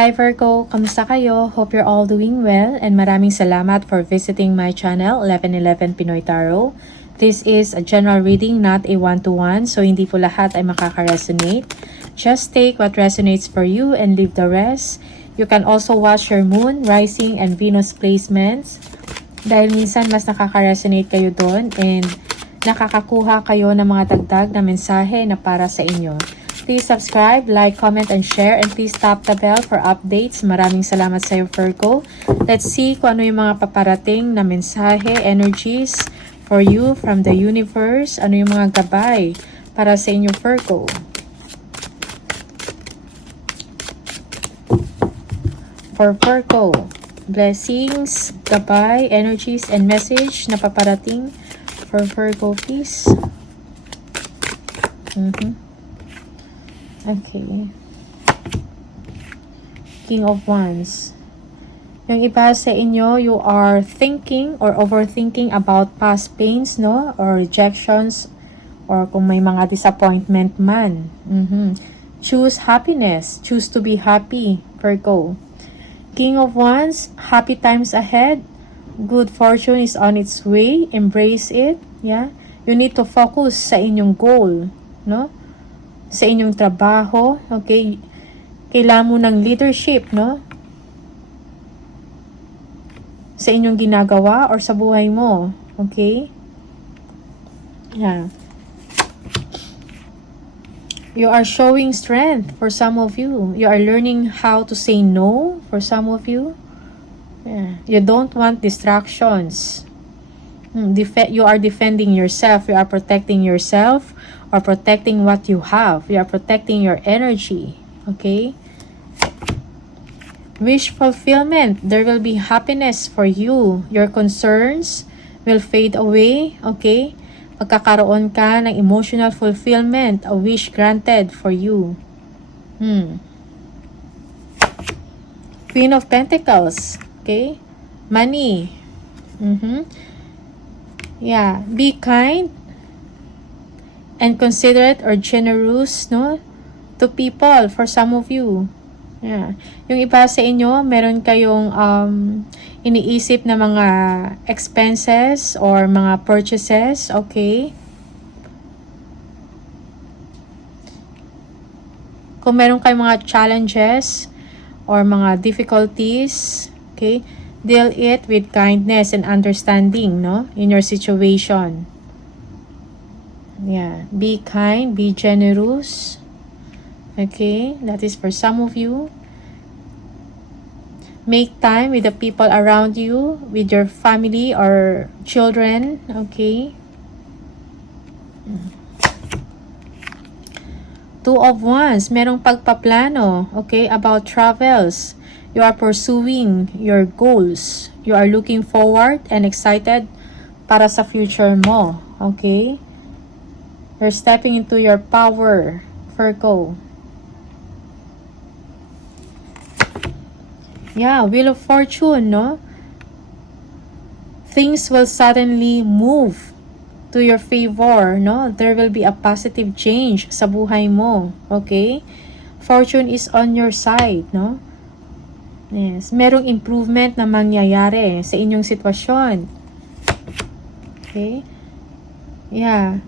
Hi Virgo, kamusta kayo? Hope you're all doing well and maraming salamat for visiting my channel 1111 Pinoy Tarot. This is a general reading, not a one-to-one, so hindi po lahat ay makaka-resonate. Just take what resonates for you and leave the rest. You can also watch your moon, rising, and Venus placements dahil minsan mas nakaka-resonate kayo doon and nakakakuha kayo ng mga dagdag na mensahe na para sa inyo. Please subscribe, like, comment, and share, and please tap the bell for updates. Maraming salamat sa iyo, Virgo. Let's see kung ano yung mga paparating na mensahe, energies for you from the universe. Ano yung mga gabay para sa inyo, Virgo. For Virgo, blessings, gabay, energies, and message na paparating for Virgo, please. Okay. King of Wands. Yung iba sa inyo, you are thinking or overthinking about past pains, no? Or rejections, or kung may mga disappointment man. Choose happiness. Choose to be happy, Virgo. King of Wands, happy times ahead. Good fortune is on its way. Embrace it. Yeah. You need to focus sa inyong goal, no? Sa inyong trabaho, okay? Kailangan mo ng leadership, no? Sa inyong ginagawa or sa buhay mo, okay? Yeah. You are showing strength for some of you. You are learning how to say no for some of you. Yeah. You don't want distractions. You are defending yourself. You are protecting yourself or protecting what you have. You are protecting your energy. Okay? Wish fulfillment. There will be happiness for you. Your concerns will fade away. Okay? Magkakaroon ka ng emotional fulfillment. A wish granted for you. Queen of Pentacles. Okay? Money. Yeah. Be kind and considerate or generous, no, to people for some of you. Yeah. Yung iba sa inyo, meron kayong iniisip na mga expenses or mga purchases, okay? Kung meron kayong mga challenges or mga difficulties, okay, deal it with kindness and understanding, no, in your situation. Yeah, be kind, be generous. Okay, that is for some of you. Make time with the people around you, with your family or children. Okay. Two of Wands, merong pagpaplano, okay, about travels. You are pursuing your goals. You are looking forward and excited para sa future mo, okay? You're stepping into your power, Virgo. Yeah, Wheel of Fortune, no? Things will suddenly move to your favor, no? There will be a positive change sa buhay mo, okay? Fortune is on your side, no? Yes, merong improvement na mangyayari sa inyong sitwasyon. Okay? Yeah.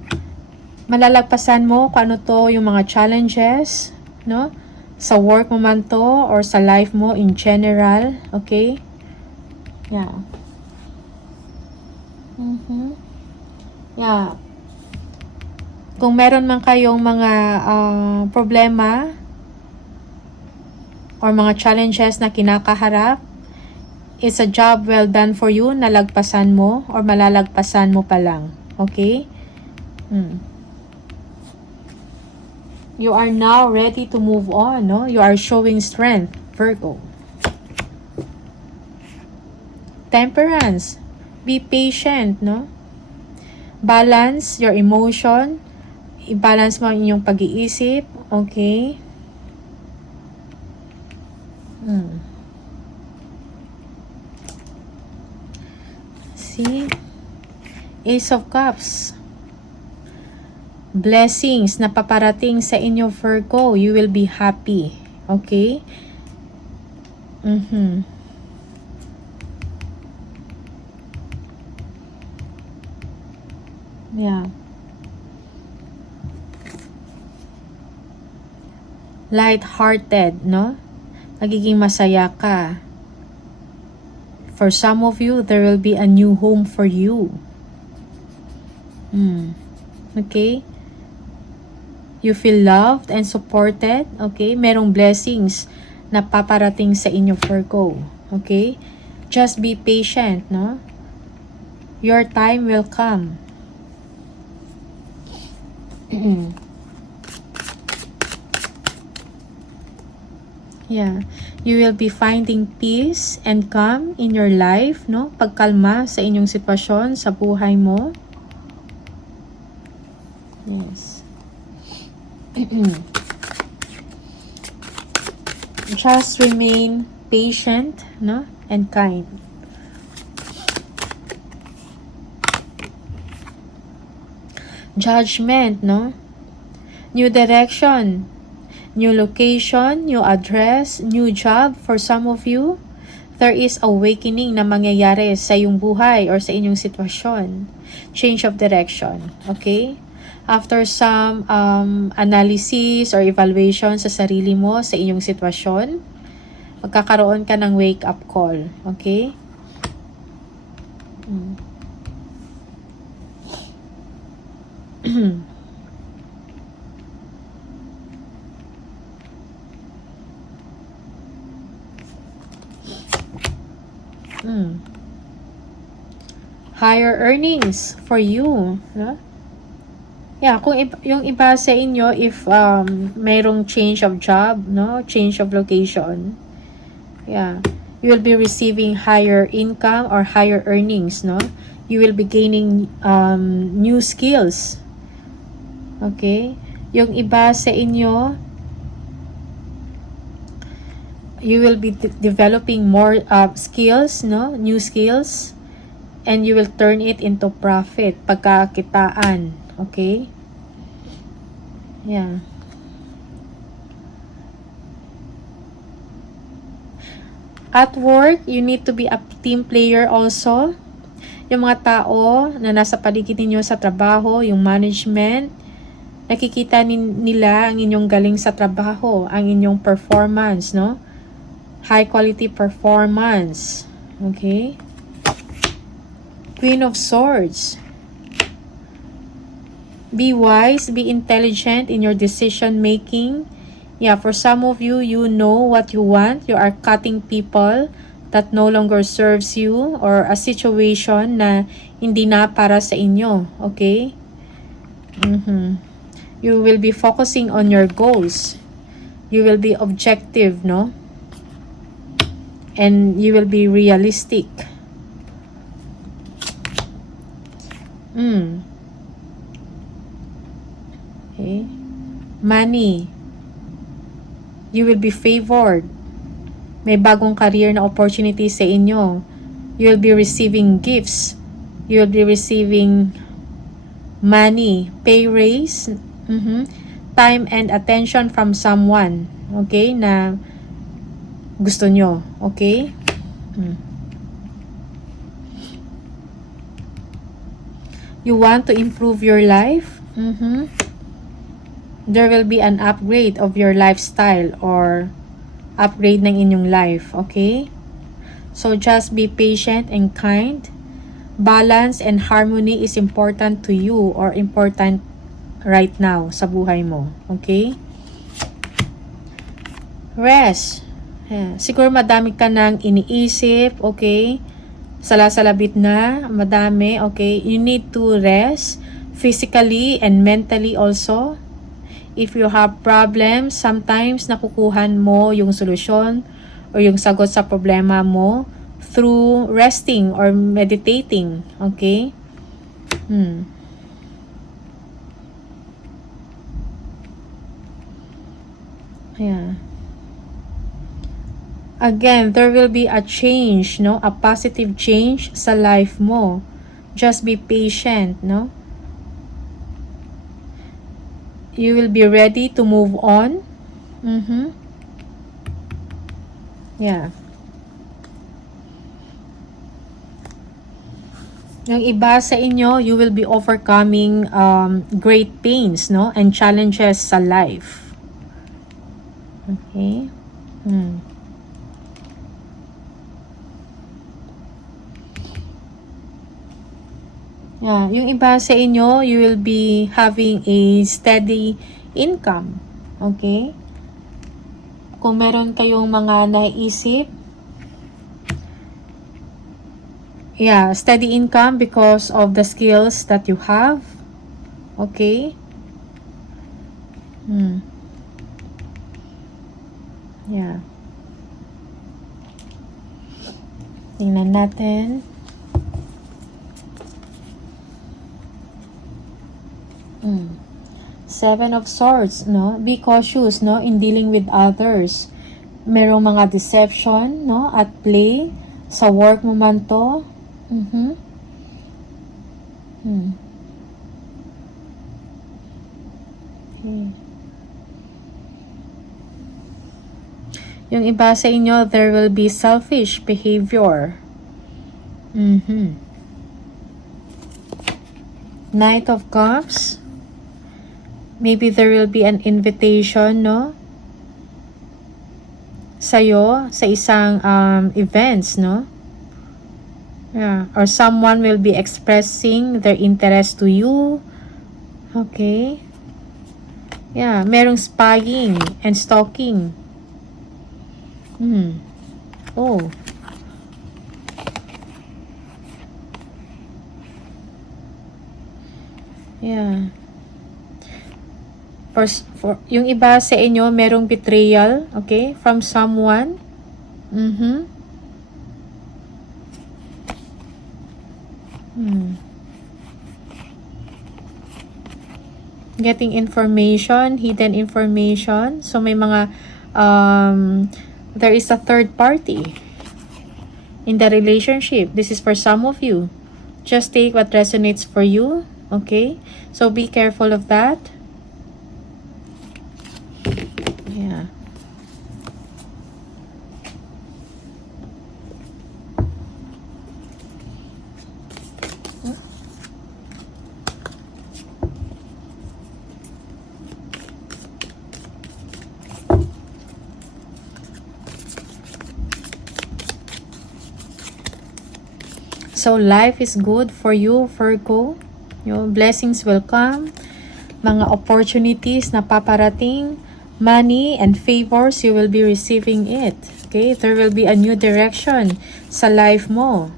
Malalagpasan mo kung ano to yung mga challenges, no? Sa work mo man to or sa life mo in general, okay? Yeah. Yeah. Kung meron man kayong mga problema or mga challenges na kinakaharap, it's a job well done for you, nalagpasan mo or malalagpasan mo pa lang, okay? You are now ready to move on, no? You are showing strength, Virgo. Temperance. Be patient, no? Balance your emotion. I-balance mo ang inyong pag-iisip, okay? See? Ace of Cups. Blessings na paparating sa inyo, Virgo. You will be happy. Okay? Mm-hmm. Yeah. Light-hearted, no? Nagiging masaya ka. For some of you, there will be a new home for you. Okay? You feel loved and supported. Okay? Merong blessings na paparating sa inyo, Virgo. Okay? Just be patient, no? Your time will come. Yeah. You will be finding peace and calm in your life, no? Pagkalma sa inyong sitwasyon sa buhay mo. Yes. Just remain patient, no? And kind. Judgment, no? New direction, new location, new address, new job for some of you. There is awakening na mangyayari sa iyong buhay or sa inyong sitwasyon. Change of direction, okay? After some analysis or evaluation sa sarili mo, sa inyong sitwasyon, magkakaroon ka ng wake-up call, okay? Higher earnings for you, no? Yeah, kung yung iba sa inyo, if mayroong change of job, no, change of location, yeah, you will be receiving higher income or higher earnings, no? You will be gaining new skills. Okay? Yung iba sa inyo, you will be developing more skills, no? New skills, and you will turn it into profit, pagkakitaan. Okay? Yeah. At work, you need to be a team player also. Yung mga tao na nasa paligid ninyo sa trabaho, yung management, nakikita nila ang inyong galing sa trabaho, ang inyong performance, no? High quality performance. Okay? Queen of Swords. Be wise, be intelligent in your decision making. Yeah, for some of you, you know what you want. You are cutting people that no longer serves you or a situation na hindi na para sa inyo. Okay? You will be focusing on your goals. You will be objective, no? And you will be realistic. Okay. Money. You will be favored. May bagong career na opportunity sa inyo. You will be receiving gifts. You will be receiving money, pay raise, time and attention from someone. Okay? Na gusto nyo. Okay? You want to improve your life? There will be an upgrade of your lifestyle or upgrade ng inyong life, okay? So just be patient and kind. Balance and harmony is important to you or important right now sa buhay mo, okay? Rest. Siguro madami ka nang iniisip, okay? Salasalabit na, madami, okay? You need to rest physically and mentally also. If you have problems, sometimes nakukuhan mo yung solusyon or yung sagot sa problema mo through resting or meditating. Okay? Yeah. Again, there will be a change, no? A positive change sa life mo. Just be patient, no? You will be ready to move on. Yeah. Yung iba sa inyo, you will be overcoming great pains, no? And challenges sa life. Okay? Yeah, yung iba sa inyo, you will be having a steady income. Okay? Kung meron kayong mga naisip, yeah, steady income because of the skills that you have. Okay? Yeah. Tingnan natin. Seven of Swords, no? Be cautious, no, in dealing with others. Merong mga deception, no, at play. Sa work mo man to. Okay. Yung iba sa inyo, there will be selfish behavior. Knight of Cups. Maybe there will be an invitation, no? Sa'yo, sa isang events, no? Yeah. Or someone will be expressing their interest to you. Okay. Yeah. Merong spying and stalking. Oh. Yeah. For yung iba sa inyo, merong betrayal, okay, from someone. Getting information, hidden information. So may mga there is a third party in the relationship. This is for some of you. Just take what resonates for you, okay? So be careful of that. Yeah. So life is good for you, Virgo. Your blessings will come. Mga opportunities na paparating. Money and favors, you will be receiving it. Okay? There will be a new direction sa life mo.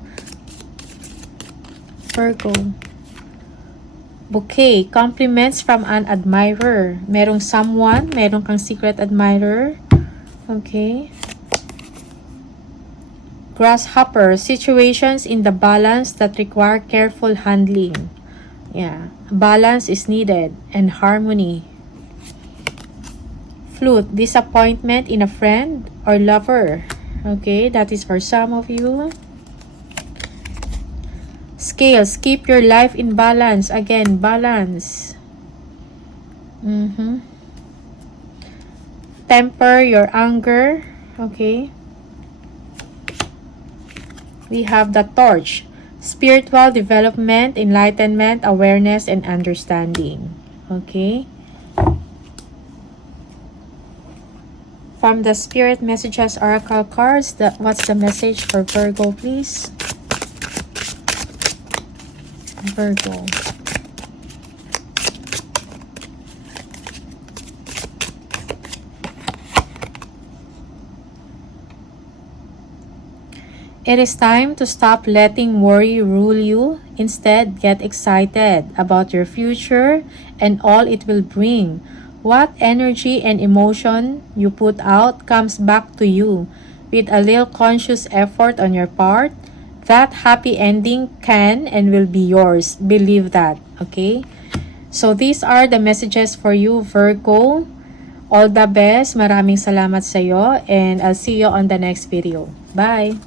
Virgo. Bouquet. Compliments from an admirer. Merong someone, merong kang secret admirer. Okay? Grasshopper. Situations in the balance that require careful handling. Yeah. Balance is needed and harmony. Flute. Disappointment in a friend or lover. Okay, that is for some of you. Scales. Keep your life in balance. Again, balance. Temper your anger. Okay. We have the Torch. Spiritual development, enlightenment, awareness, and understanding. Okay. From the Spirit Messages Oracle cards, what's the message for Virgo, please? Virgo. It is time to stop letting worry rule you. Instead, get excited about your future and all it will bring. What energy and emotion you put out comes back to you. With a little conscious effort on your part, that happy ending can and will be yours. Believe that, okay? So these are the messages for you, Virgo. All the best. Maraming salamat sa iyo and I'll see you on the next video. Bye!